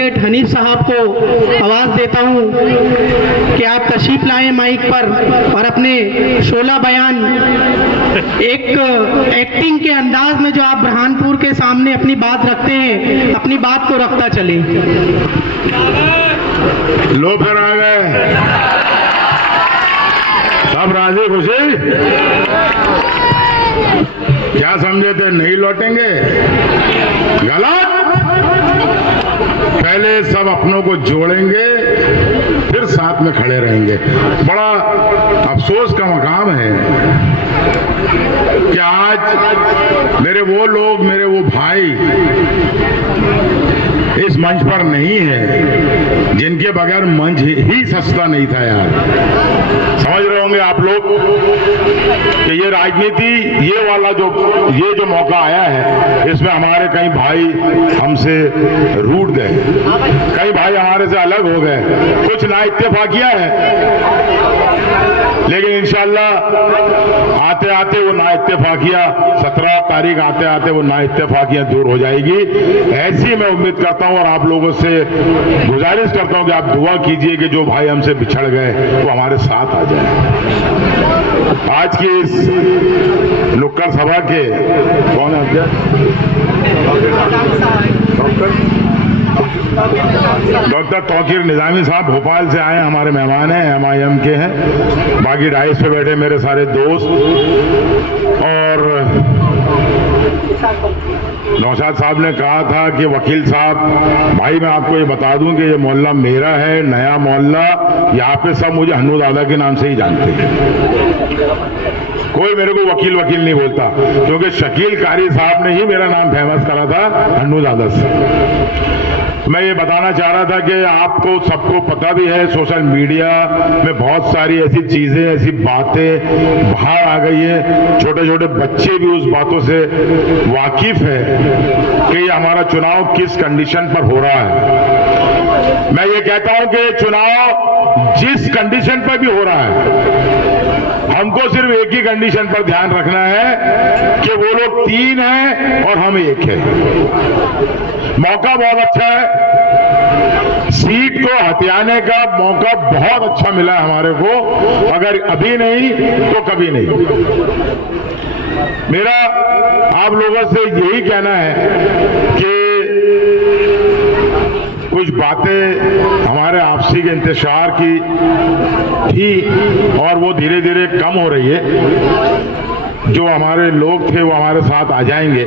Advocate Hanif साहब को आवाज़ देता हूं कि आप तशरीफ लाएं माइक पर और अपने 16 बयान एक एक्टिंग के अंदाज में जो आप बुरहानपुर के सामने अपनी बात रखते हैं, अपनी बात को रखता चले। लो फिर आ गए सब राजी खुशी। क्या समझे थे नहीं लौटेंगे? गलत। पहले सब अपनों को जोड़ेंगे फिर साथ में खड़े रहेंगे। बड़ा अफसोस का मकाम है कि आज मेरे वो लोग, मेरे वो भाई इस मंच पर नहीं है जिनके बगैर मंच ही सस्ता नहीं था यार। समझ रहे होंगे आप लोग कि ये राजनीति, ये वाला जो मौका आया है, इसमें हमारे कई भाई हमसे रूठ गए, कई भाई हमारे से अलग हो गए, कुछ ना इत्तेफाकिया है, लेकिन इंशाल्लाह आते आते वो ना इत्तेफाकिया 17 तारीख आते आते वो ना इत्तेफाकियां दूर हो जाएगी, ऐसी मैं उम्मीद करता हूं। और आप लोगों से गुजारिश करता हूं कि आप दुआ कीजिए कि जो भाई हमसे बिछड़ गए वो हमारे साथ आ जाए। आज की इस नुक्कड़ सभा के कौन है डॉक्टर तौकीर निजामी साहब भोपाल से आए, हमारे मेहमान हैं, MIM के हैं। बाकी डाइस पे बैठे मेरे सारे दोस्त। और नौशाद साहब ने कहा था कि वकील साहब, भाई मैं आपको ये बता दूं कि ये मोहल्ला मेरा है, नया मोहल्ला, यहाँ पे सब मुझे हन्नू दादा के नाम से ही जानते हैं। कोई मेरे को वकील नहीं बोलता, क्योंकि शकील कारी साहब ने ही मेरा नाम फेमस करा था हन्नू दादा से। मैं ये बताना चाह रहा था कि आपको सबको पता भी है, सोशल मीडिया में बहुत सारी ऐसी चीजें, ऐसी बातें बाहर आ गई है। छोटे छोटे बच्चे भी उस बातों से वाकिफ है कि ये हमारा चुनाव किस कंडीशन पर हो रहा है। मैं ये कहता हूं कि चुनाव जिस कंडीशन पर भी हो रहा है, हमको सिर्फ एक ही कंडीशन पर ध्यान रखना है कि वो लोग 3 हैं और हम 1 हैं। मौका बहुत अच्छा है, सीट को हथियाने का मौका बहुत अच्छा मिला है हमारे को, अगर अभी नहीं तो कभी नहीं। मेरा आप लोगों से यही कहना है कि कुछ बातें हमारे आपसी के इंतशार की थी और वो धीरे धीरे कम हो रही है। जो हमारे लोग थे वो हमारे साथ आ जाएंगे।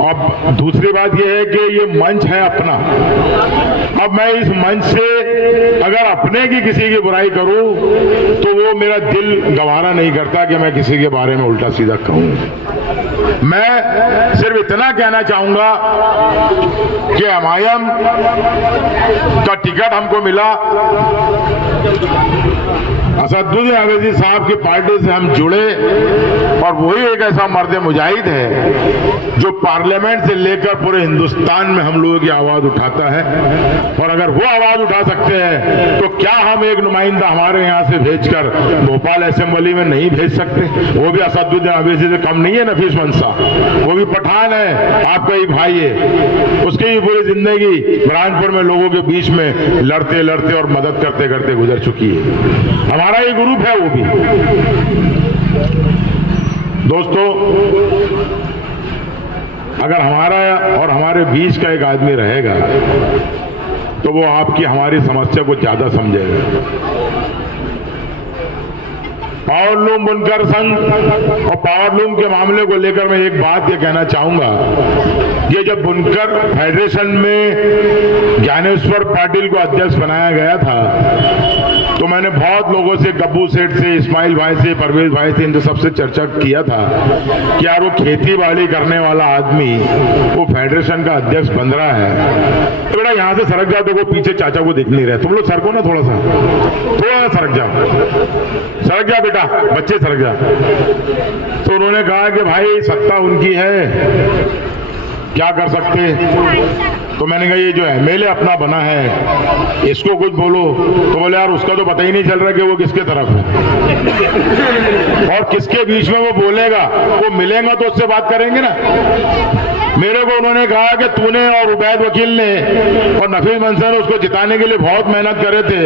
अब दूसरी बात यह है कि ये मंच है अपना। अब मैं इस मंच से अगर अपने की किसी की बुराई करूं तो वो मेरा दिल गवारा नहीं करता कि मैं किसी के बारे में उल्टा सीधा कहूं। मैं सिर्फ इतना कहना चाहूंगा कि MIM का टिकट हमको मिला, असदुद्दीन अवैसी साहब की पार्टी से हम जुड़े, और वही एक ऐसा मर्द मुजाहिद है जो पार्लियामेंट से लेकर पूरे हिंदुस्तान में हम लोगों की आवाज उठाता है। और अगर वो आवाज उठा सकते हैं तो क्या हम एक नुमाइंदा हमारे यहां से भेजकर भोपाल असेंबली में नहीं भेज सकते? वो भी असदुद्दीन अवैसी से कम नहीं है, नफीस मंसा, वो भी पठान है, आपका ही भाई है। उसकी भी पूरी जिंदगी बुरहानपुर में लोगों के बीच में लड़ते लड़ते और मदद करते करते गुजर चुकी है। हमारा ही ग्रुप है वो भी। दोस्तों, अगर हमारा और हमारे बीच का एक आदमी रहेगा तो वो आपकी हमारी समस्या को ज्यादा समझेगा। पावरलूम बुनकर संघ और पावरलूम के मामले को लेकर मैं एक बात ये कहना चाहूंगा, ये जब बुनकर फेडरेशन में ज्ञानेश्वर पाटिल को अध्यक्ष बनाया गया था तो मैंने बहुत लोगों से, गब्बू सेठ से, इस्माइल भाई से, परवेज भाई से, इन सबसे चर्चा किया था कि यार वो खेती बाड़ी करने वाला आदमी वो फेडरेशन का अध्यक्ष बन रहा है तो बेटा यहां से सरक जाओ, देखो पीछे चाचा को दिख नहीं रहे, तुम लोग सरको ना, थोड़ा सा सरक जाओ बेटा, बच्चे सरक जाओ। तो उन्होंने कहा कि भाई सत्ता उनकी है, क्या कर सकते। तो मैंने कहा ये जो MLA अपना बना है इसको कुछ बोलो, तो बोले यार उसका तो पता ही नहीं चल रहा कि वो किसके तरफ है और किसके बीच में वो बोलेगा, वो मिलेगा तो उससे बात करेंगे ना। मेरे को उन्होंने कहा कि तूने और उबैद वकील ने और नफीस मंसर ने उसको जिताने के लिए बहुत मेहनत करे थे,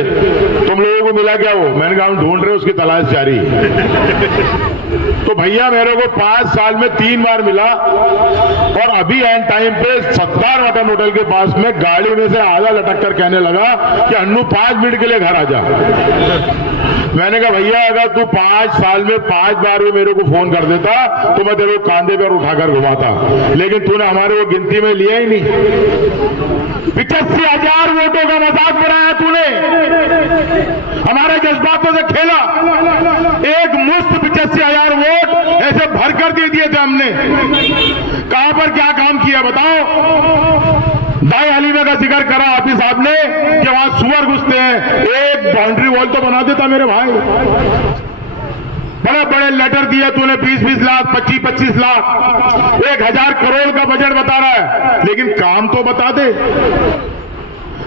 तुम लोगों को मिला क्या वो? मैंने कहा हम ढूंढ रहे, उसकी तलाश जारी है। तो भैया मेरे को 5 साल में 3 बार मिला, और अभी एंड टाइम पे सत्तार मटन होटल के पास में गाड़ी में से आधा लटक कर कहने लगा कि अन्नू 5 मिनट के लिए घर आ जा। मैंने कहा भैया अगर तू 5 साल में 5 बार भी मेरे को फोन कर देता तो मैं तेरे को कांधे पर उठाकर घुमाता, लेकिन तूने हमारे को गिनती में लिया ही नहीं। 85,000 वोटों का मजाक बनाया तूने, हमारे जज्बातों से खेला। एक मुश्त 85,000 वोट ऐसे भरकर दे दिए थे हमने। कहां पर क्या काम किया बताओ? दाई हलीमे का जिक्र करा हाफिज साहब ने कि वहां सुअर घुसते हैं, एक बाउंड्री वॉल तो बना देता मेरे भाई। बड़े बड़े लेटर दिए तूने, 20-20 लाख, 25-25 लाख, 1,000 करोड़ का बजट बता रहा है, लेकिन काम तो बता दे।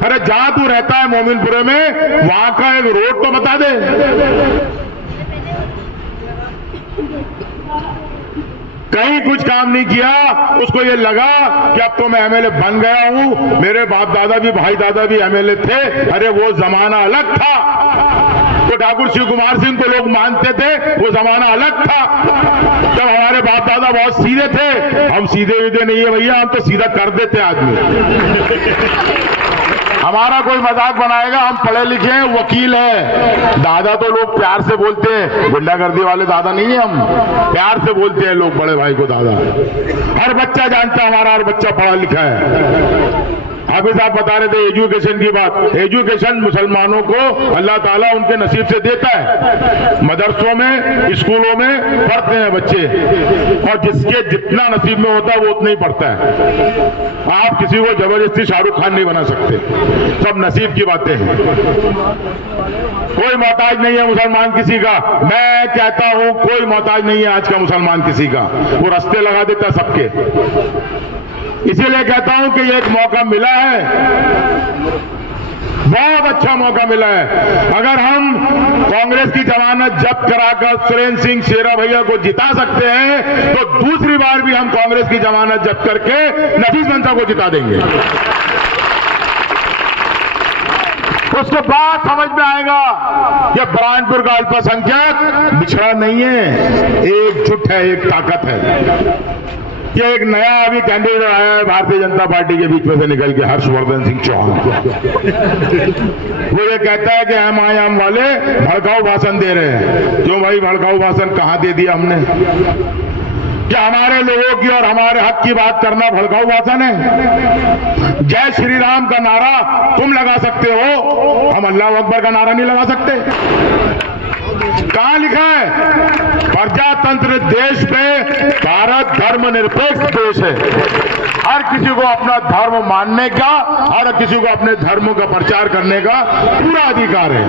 अरे जहां तू रहता है मोमिनपुरे में, वहां का एक रोड तो बता दे। कहीं कुछ काम नहीं किया। उसको ये लगा कि अब तो मैं एमएलए बन गया हूं, मेरे बाप दादा भी भाई दादा भी एमएलए थे। अरे वो जमाना अलग था, तो ठाकुर शिव कुमार सिंह को लोग मानते थे, वो जमाना अलग था। जब हमारे बाप दादा बहुत सीधे थे, हम सीधे विधे नहीं है भैया, हम तो सीधा कर देते आदमी। हमारा कोई मजाक बनाएगा, हम पढ़े लिखे हैं, वकील हैं। दादा तो लोग प्यार से बोलते हैं, गुंडागर्दी वाले दादा नहीं है, हम प्यार से बोलते हैं लोग बड़े भाई को दादा। हर बच्चा जानता है हमारा हर बच्चा पढ़ा लिखा है। हाफिज साहब बता रहे थे एजुकेशन की बात। एजुकेशन मुसलमानों को अल्लाह ताला उनके नसीब से देता है। मदरसों में, स्कूलों में पढ़ते हैं बच्चे, और जिसके जितना नसीब में होता है वो उतना ही पढ़ता है। आप किसी को जबरदस्ती शाहरुख खान नहीं बना सकते, सब नसीब की बातें हैं। कोई मोहताज नहीं है मुसलमान किसी का। मैं कहता हूं कोई मोहताज नहीं है आज का मुसलमान किसी का, वो रास्ते लगा देता है सबके। इसीलिए कहता हूं कि ये एक मौका मिला है, बहुत अच्छा मौका मिला है। अगर हम कांग्रेस की जमानत जब्त कराकर सुरेंद्र सिंह शेरा भैया को जिता सकते हैं, तो दूसरी बार भी हम कांग्रेस की जमानत जब्त करके नफीस मंसा को जिता देंगे। उसके बाद समझ में आएगा कि बुरहानपुर का अल्पसंख्यक बिछड़ा नहीं है, एकजुट है, एक ताकत है। ये एक नया अभी कैंडिडेट आया है भारतीय जनता पार्टी के बीच में से निकल के, हर्षवर्धन सिंह चौहान। वो ये कहता है कि हम आयाम वाले भड़काऊ भाषण दे रहे हैं। क्यों भाई भड़काऊ भाषण कहां दे दिया हमने? क्या हमारे लोगों की और हमारे हक की बात करना भड़काऊ भाषण है? जय श्री राम का नारा तुम लगा सकते हो, हम अल्लाह अकबर का नारा नहीं लगा सकते। कहां लिखा है? प्रजातंत्र देश पे भारत धर्मनिरपेक्ष देश है। हर किसी को अपना धर्म मानने का, हर किसी को अपने धर्म का प्रचार करने का पूरा अधिकार है।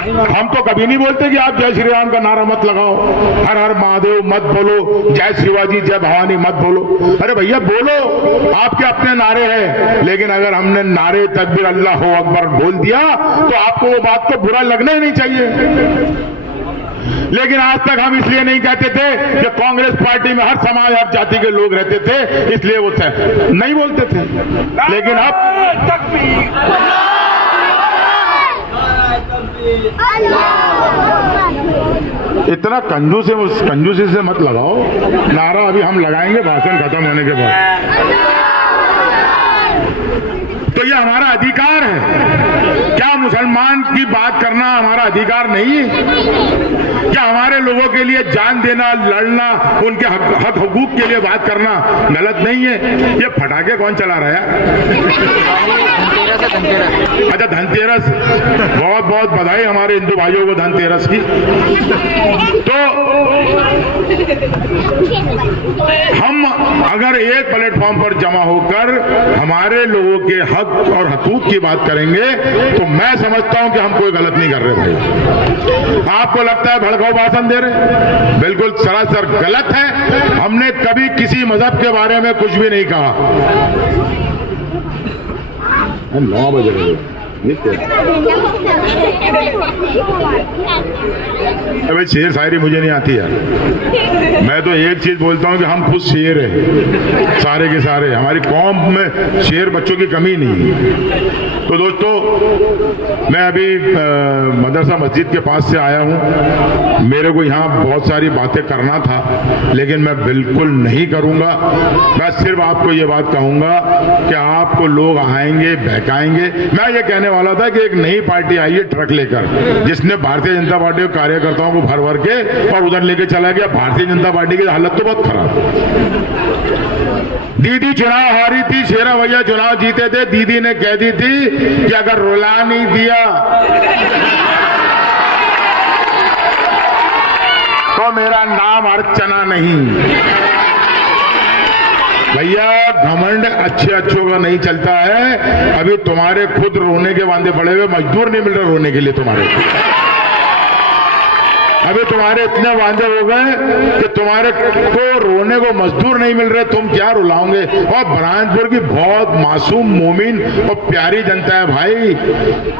हम तो कभी नहीं बोलते कि आप जय श्री राम का नारा मत लगाओ, हर हर महादेव मत बोलो, जय शिवाजी जय भवानी मत बोलो। अरे भैया बोलो, आपके अपने नारे हैं, लेकिन अगर हमने नारे तकबीर अल्लाह अकबर बोल दिया तो आपको वो बात को बुरा लगना ही नहीं चाहिए। लेकिन आज तक हम इसलिए नहीं कहते थे कि कांग्रेस पार्टी में हर समाज हर जाति के लोग रहते थे, इसलिए वो नहीं बोलते थे। लेकिन अब इतना कंजूसी से मत लगाओ नारा, अभी हम लगाएंगे भाषण खत्म होने के बाद। तो ये हमारा अधिकार है। क्या मुसलमान की बात करना हमारा अधिकार नहीं है? क्या हमारे लोगों के लिए जान देना, लड़ना, उनके हक हुकूक के लिए बात करना गलत नहीं है? ये फटाके कौन चला रहा है? अच्छा धनतेरस, बहुत बहुत बधाई हमारे हिंदू भाइयों को धनतेरस की। तो हम अगर एक प्लेटफॉर्म पर जमा होकर हमारे लोगों के हक और हकूक की बात करेंगे तो मैं समझता हूं कि हम कोई गलत नहीं कर रहे भाई। आपको लगता है भड़काऊ भाषण दे रहे, बिल्कुल सरासर गलत है। हमने कभी किसी मजहब के बारे में कुछ भी नहीं कहा। 9 बजे अबे शेर शायरी मुझे नहीं आती यार। मैं तो एक चीज बोलता हूं कि हम खुद शेर हैं, सारे के सारे। हमारी कौम में शेर बच्चों की कमी नहीं है। तो दोस्तों, मैं अभी मदरसा मस्जिद के पास से आया हूं। मेरे को यहाँ बहुत सारी बातें करना था, लेकिन मैं बिल्कुल नहीं करूंगा। मैं सिर्फ आपको ये बात कहूंगा कि आपको लोग आएंगे, बहकाएंगे। मैं ये कहने वाला था कि एक नई पार्टी आई है ट्रक लेकर, जिसने भारतीय जनता पार्टी के कार्यकर्ताओं को भर भर के और उधर लेके चला गया। भारतीय जनता पार्टी की हालत तो बहुत खराब है। दीदी चुनाव हारी थी, शेरा भैया चुनाव जीते थे। दीदी ने कह दी थी कि अगर रुला नहीं दिया तो मेरा नाम अर्चना नहीं। भैया, घमंड अच्छों का नहीं चलता है। अभी तुम्हारे खुद रोने के वांदे पड़े हुए, मजदूर नहीं मिल रहे रोने के लिए तुम्हारे। अभी तुम्हारे इतने वांदे हो गए कि तुम्हारे को रोने को मजदूर नहीं मिल रहे, तुम क्या रुलाओगे। और बुरहानपुर की बहुत मासूम, मोमिन और प्यारी जनता है भाई।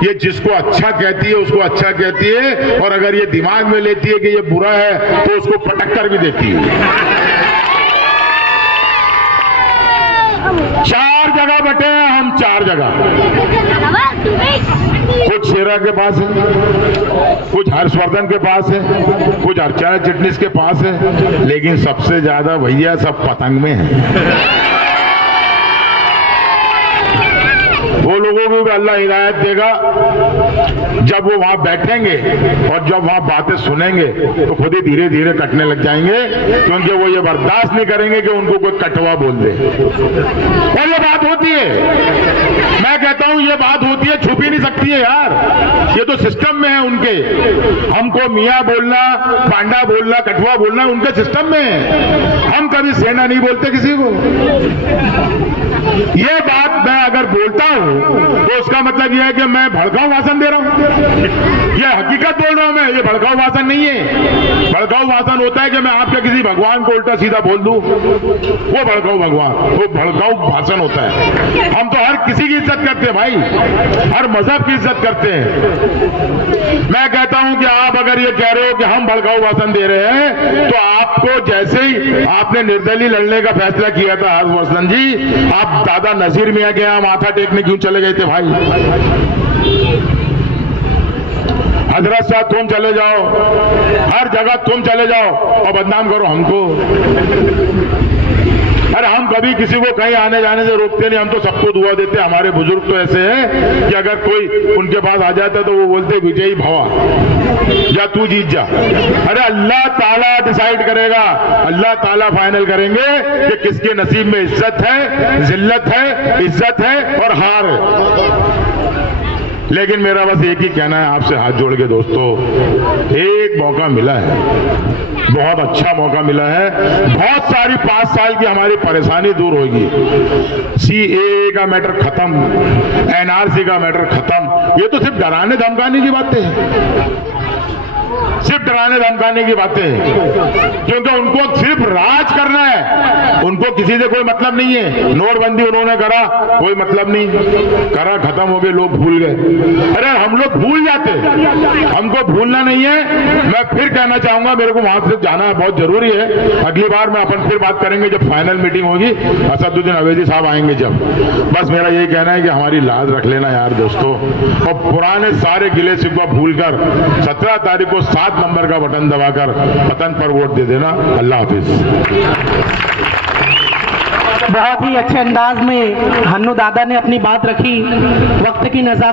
ये जिसको अच्छा कहती है उसको अच्छा कहती है, और अगर ये दिमाग में लेती है कि ये बुरा है तो उसको पटक कर भी देती है। 4 जगह बटे हैं हम, 4 जगह। कुछ शेरा के पास है, कुछ हर्षवर्धन के पास है, कुछ अर्चना चिटनिस के पास है, लेकिन सबसे ज्यादा भैया सब पतंग में है। वो लोगों को भी अल्लाह हिदायत देगा, जब वो वहां बैठेंगे और जब वहां बातें सुनेंगे तो खुद ही धीरे धीरे कटने लग जाएंगे, क्योंकि वो ये बर्दाश्त नहीं करेंगे कि उनको कोई कटवा बोल दे। और ये बात होती है, मैं कहता हूं ये बात होती है, छुप ही नहीं सकती है यार। ये तो सिस्टम में है उनके। हमको मियां बोलना, पांडा बोलना, कटवा बोलना उनके सिस्टम में है। हम कभी सेना नहीं बोलते किसी को। ये बात मैं अगर बोलता हूं तो उसका मतलब यह है कि मैं भड़काऊ भाषण दे रहा हूं। ये हकीकत बोल रहा हूं मैं, ये भड़काऊ भाषण नहीं है। भड़काऊ भाषण होता है कि मैं आपके किसी भगवान को उल्टा सीधा बोल दूं, वो भड़काऊ भगवान, वो भड़काऊ भाषण होता है। हम तो हर किसी की इज्जत करते हैं भाई, हर मजहब की इज्जत करते हैं। मैं कहता हूं कि आप अगर ये कह रहे हो कि हम भड़काऊ भाषण दे रहे हैं, तो आपको जैसे ही आपने निर्दलीय लड़ने का फैसला किया था हर्षवर्धन जी, आप दादा नजीर मियां के यहां माथा टेकने क्यों चले गए थे भाई? हजरत साहब तुम चले जाओ, हर जगह तुम चले जाओ और बदनाम करो हमको। अरे हम कभी किसी को कहीं आने जाने से रोकते नहीं, हम तो सबको दुआ देते हैं। हमारे बुजुर्ग तो ऐसे हैं कि अगर कोई उनके पास आ जाता तो वो बोलते विजयी भवा, या तू जीत जा। अरे अल्लाह ताला डिसाइड करेगा, अल्लाह ताला फाइनल करेंगे कि किसके नसीब में इज्जत है, जिल्लत है, इज्जत है और हार है। लेकिन मेरा बस एक ही कहना है आपसे हाथ जोड़ के दोस्तों, एक मौका मिला है, बहुत अच्छा मौका मिला है। बहुत सारी 5 साल की हमारी परेशानी दूर होगी। CAA का मैटर खत्म, NRC का मैटर खत्म। ये तो सिर्फ डराने धमकाने की बातें हैं, सिर्फ डराने धमकाने की बातें हैं, क्योंकि उनको सिर्फ राज करना है, उनको किसी से कोई मतलब नहीं है। नोटबंदी उन्होंने करा, कोई मतलब नहीं, करा, खत्म हो गए, लोग भूल गए। अरे हम लोग भूल जाते, हमको भूलना नहीं है। मैं फिर कहना चाहूंगा, मेरे को वहां से जाना बहुत जरूरी है। अगली बार में अपन फिर बात करेंगे जब फाइनल मीटिंग होगी, असदुद्दीन अवैधी साहब आएंगे जब। बस मेरा यही कहना है कि हमारी लाज रख लेना यार दोस्तों, और पुराने सारे गिले शिकवा भूलकर 17 तारीख को 7 नंबर का बटन दबाकर पतन पर वोट दे देना। अल्लाह हाफिज। बहुत ही अच्छे अंदाज में हन्नू दादा ने अपनी बात रखी, वक्त की नज़ाकत